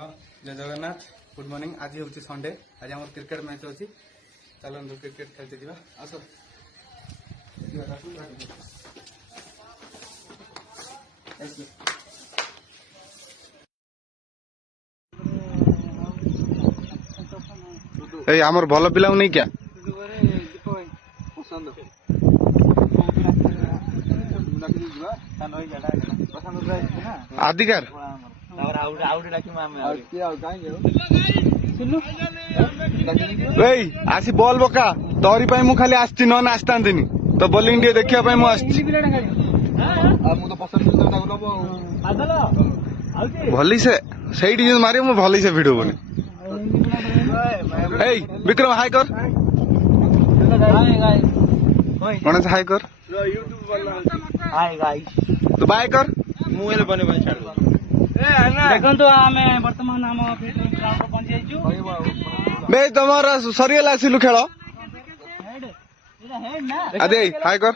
जय Jagannath good morning. आज हूँ संडे। आज आम क्रिकेट मैच अच्छी चलते क्रिकेट खेलते जा आस आमर भल पिला नहीं क्या आदिकार आसी बॉल बका तोरी मु खाली आसती न आसता तो बोलिंग देखा भली से सही मारे मु भली से भिड़ बोली विक्रम हाई कर गणेश हाई कर तू बाय कर देखो आम बर्तमान आम पहुंची बे तुम सरीगला आसिलु खेल आदि हाई कर।